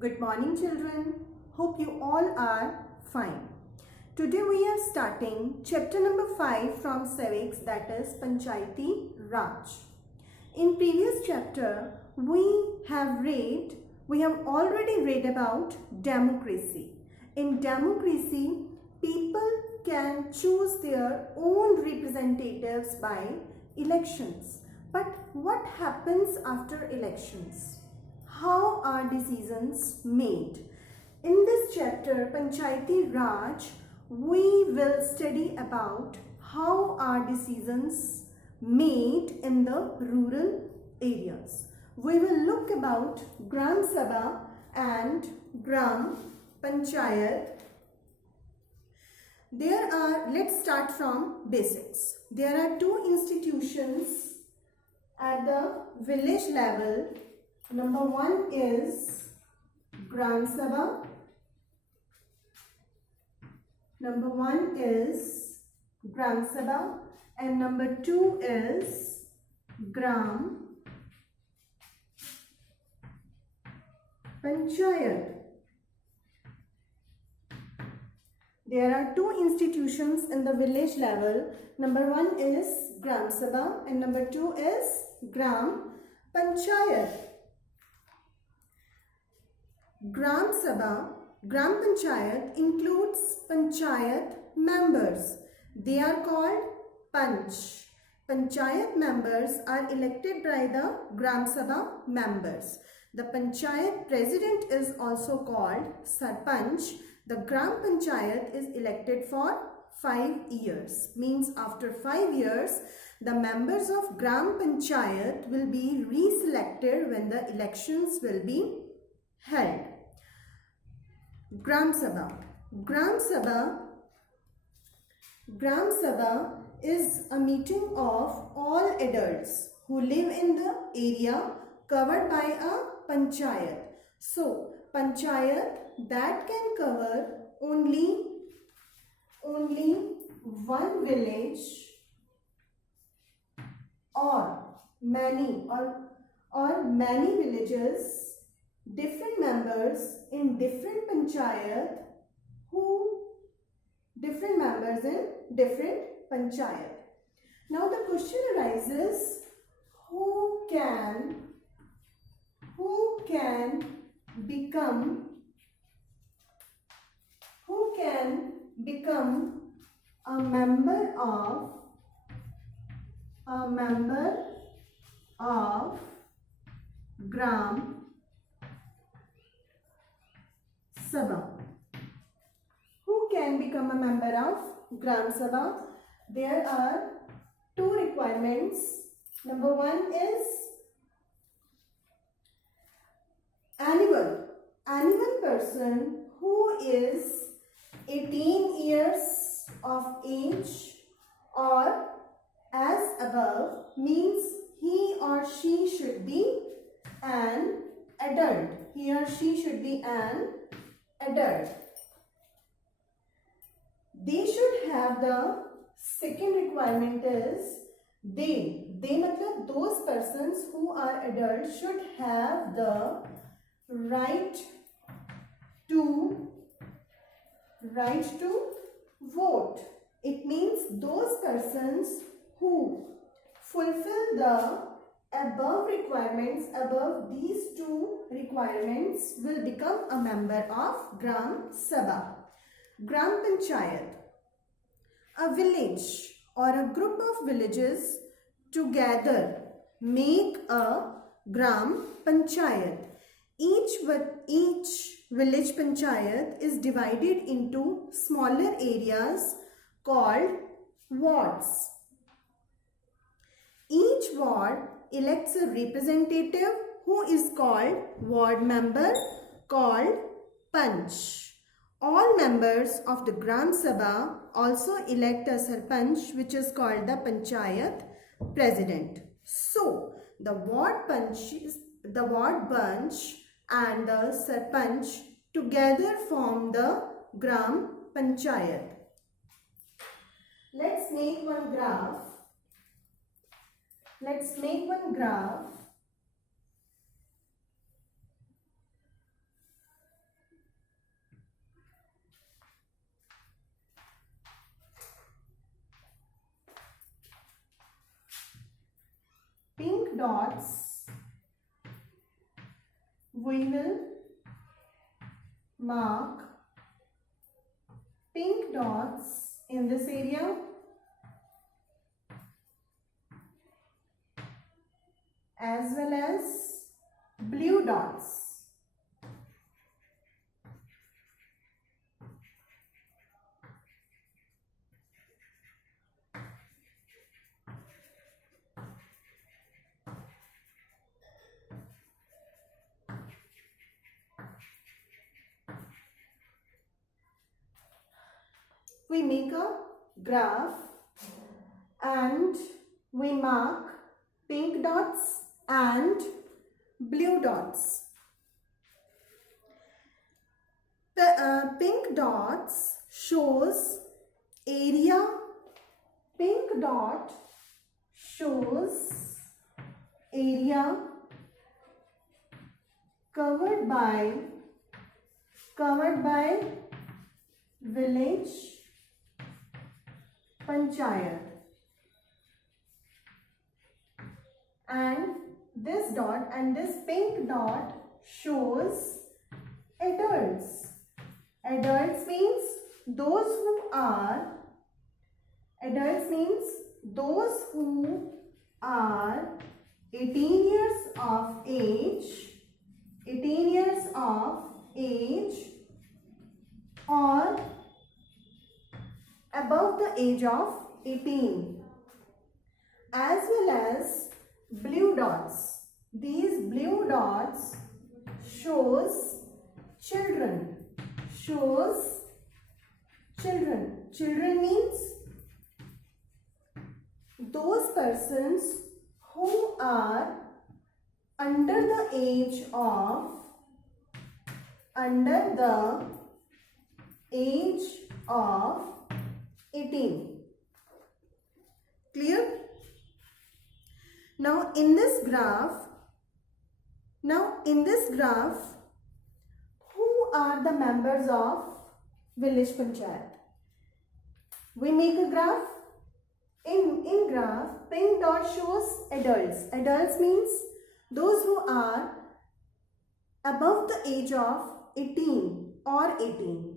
Good morning children. Hope you all are fine. Today we are starting chapter number 5 from Civics, that is Panchayati Raj. In previous chapter we have already read about democracy. In democracy, people can choose their own representatives by elections. But what happens after elections? How are decisions made? In this chapter, Panchayati Raj, we will study about how are decisions made in the rural areas. We will look about Gram Sabha and Gram Panchayat. Let's start from basics. There are two institutions at the village level. Number one is Gram Sabha. And number two is Gram Panchayat. There are two institutions in the village level. Number one is Gram Sabha and number two is Gram Panchayat. Gram Panchayat includes Panchayat members. They are called Panch. Panchayat members are elected by the Gram Sabha members. The Panchayat president is also called Sarpanch. The Gram Panchayat is elected for 5 years. Means after 5 years, the members of Gram Panchayat will be reselected when the elections will be held. Gram Sabha is a meeting of all adults who live in the area covered by a panchayat. So, panchayat that can cover only one village or many villages, different members in different panchayat, different members in different panchayat. Now the question arises, who can become a member of Gram Sabha? Who can become a member of Gram Sabha? There are two requirements. Number one is anyone person who is 18 years of age or as above, means he or she should be an adult. He or she should be an adult. They should have the second requirement is they matlab those persons who are adults should have the right to vote. It means those persons who fulfill the above these two requirements will become a member of Gram Sabha. Gram Panchayat. A village or a group of villages together make a Gram Panchayat. Each village panchayat is divided into smaller areas called wards. Each ward elects a representative who is called ward member, called Panch. All members of the Gram Sabha also elect a Sarpanch, which is called the Panchayat president. So, the ward bunch and the Sarpanch together form the Gram Panchayat. Let's make one graph. dots, we will mark pink dots in this area as well as blue dots. We make a graph and we mark pink dots and blue dots. The pink dots shows area. Pink dot shows area covered by village Panchayat, and this dot and this pink dot shows adults. Adults means those who are 18 years of age or above the age of 18, as well as blue dots. These blue dots shows children. Children means those persons who are under the age of 18. Clear? Now in this graph, who are the members of village panchayat? We make a graph. In graph, pink dot shows adults. Adults means those who are above the age of 18 or 18.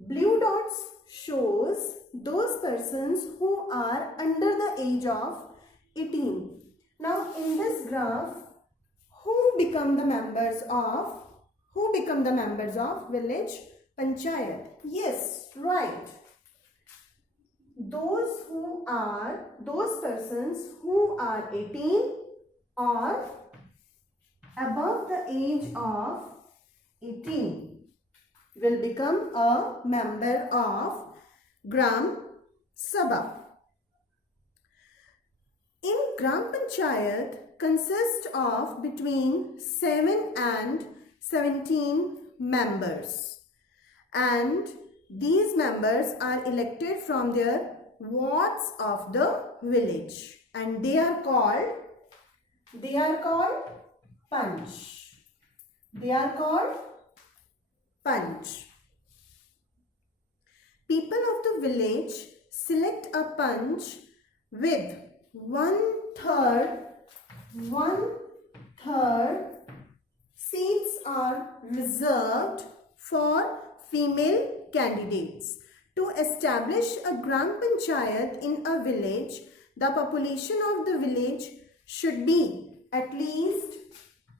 Blue dots shows those persons who are under the age of 18. Now in this graph, who become the members of village panchayat? Yes, right. Those persons who are 18 or above the age of 18 will become a member of Gram Sabha. In Gram Panchayat consists of between 7 and 17 members, and these members are elected from their wards of the village, and they are called Panch. People of the village select a Panch with one third seats are reserved for female candidates. To establish a Gram Panchayat in a village, the population of the village should be at least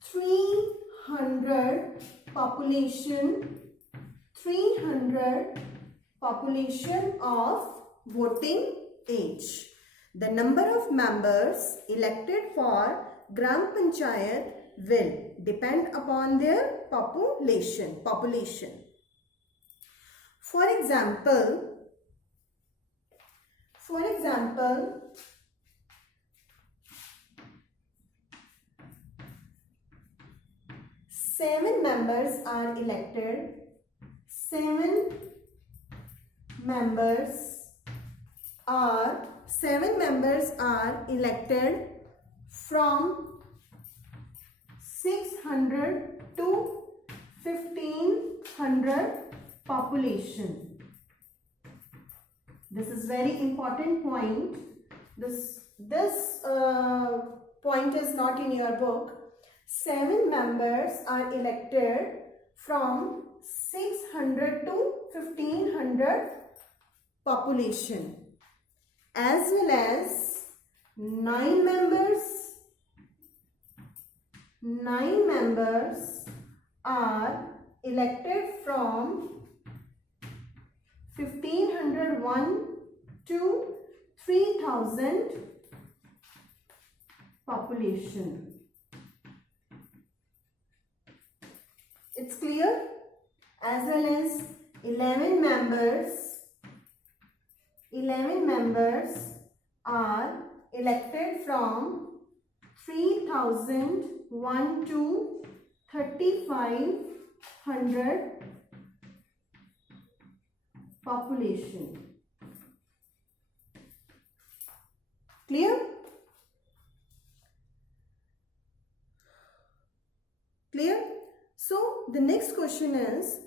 300 population of voting age. The number of members elected for Gram Panchayat will depend upon their population. For example, 7 members are elected. 7 members are elected from 600 to 1500 population. This is very important point. This point is not in your book. 7 members are elected from 600 to 1500 population, as well as 9 members are elected from 1501 to 3000 population. It's clear? As well as 11 members are elected from 3001 to 3500 population. Clear? Clear? So the next question is,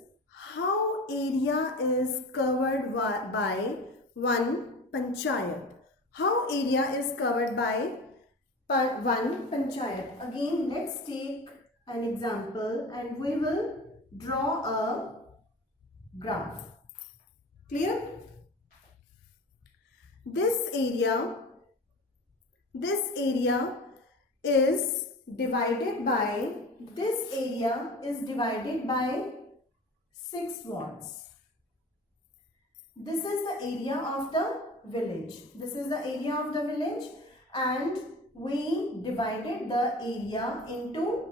how area is covered by one panchayat? How area is covered by one panchayat? Again, let's take an example and we will draw a graph. Clear? This area is divided by 6 wards. This is the area of the village. And we divided the area into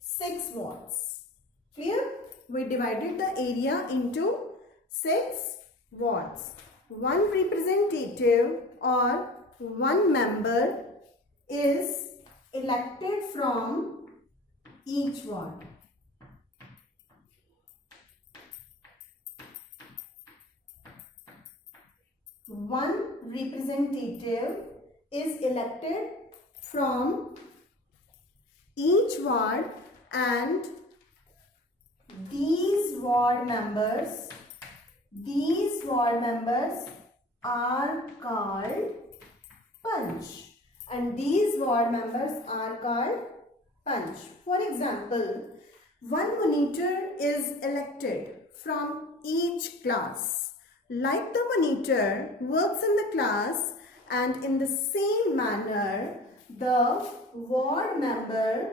6 wards. Clear? We divided the area into 6 wards. One representative or one member is elected from each ward. One representative is elected from each ward, and these ward members are called Panch. For example, one monitor is elected from each class. Like the monitor works in the class, and in the same manner the ward member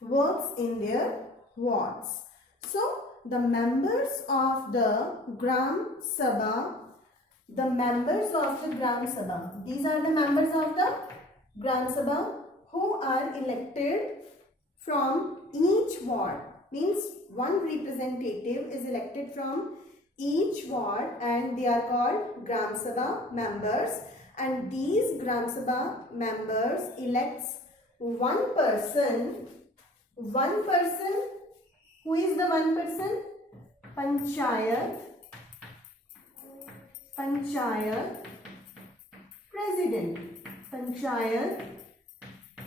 works in their wards. So the members of the Gram Sabha, these are the members of the Gram Sabha who are elected from each ward. Means one representative is elected from each ward and they are called Gram Sabha members, and these Gram Sabha members elects one person. Who is the one person? Panchayat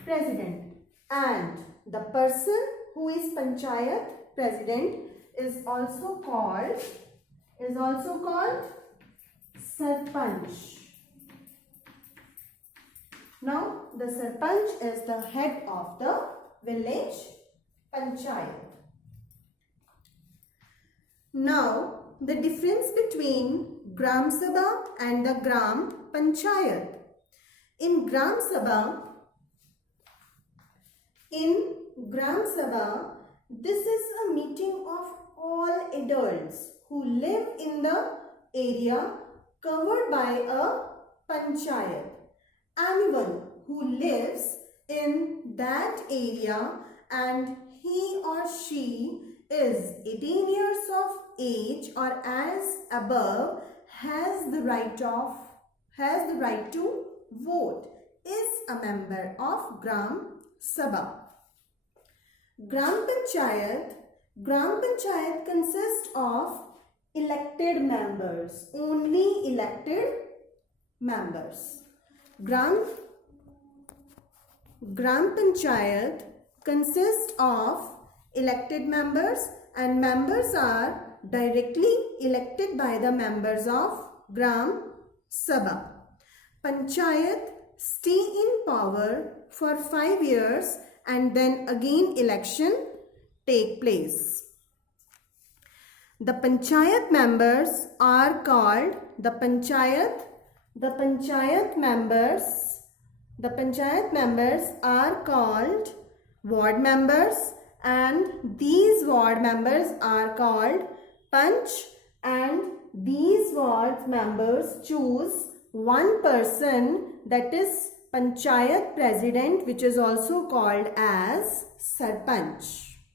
president. And the person who is Panchayat president is also called Sarpanch. Now the Sarpanch is the head of the village Panchayat. Now the difference between Gram Sabha and the Gram Panchayat. In Gram Sabha, this is a meeting of all adults who live in the area covered by a panchayat. Anyone who lives in that area and he or she is 18 years of age or as above has the right to vote, is a member of Gram Sabha. Gram Panchayat consists of elected members, only elected members. Gram Panchayat consists of elected members, and members are directly elected by the members of Gram Sabha. Panchayat stay in power for 5 years and then again election take place. The panchayat members are called the panchayat members are called ward members, and these ward members are called panch, and these ward members choose one person, that is panchayat president, which is also called as sarpanch.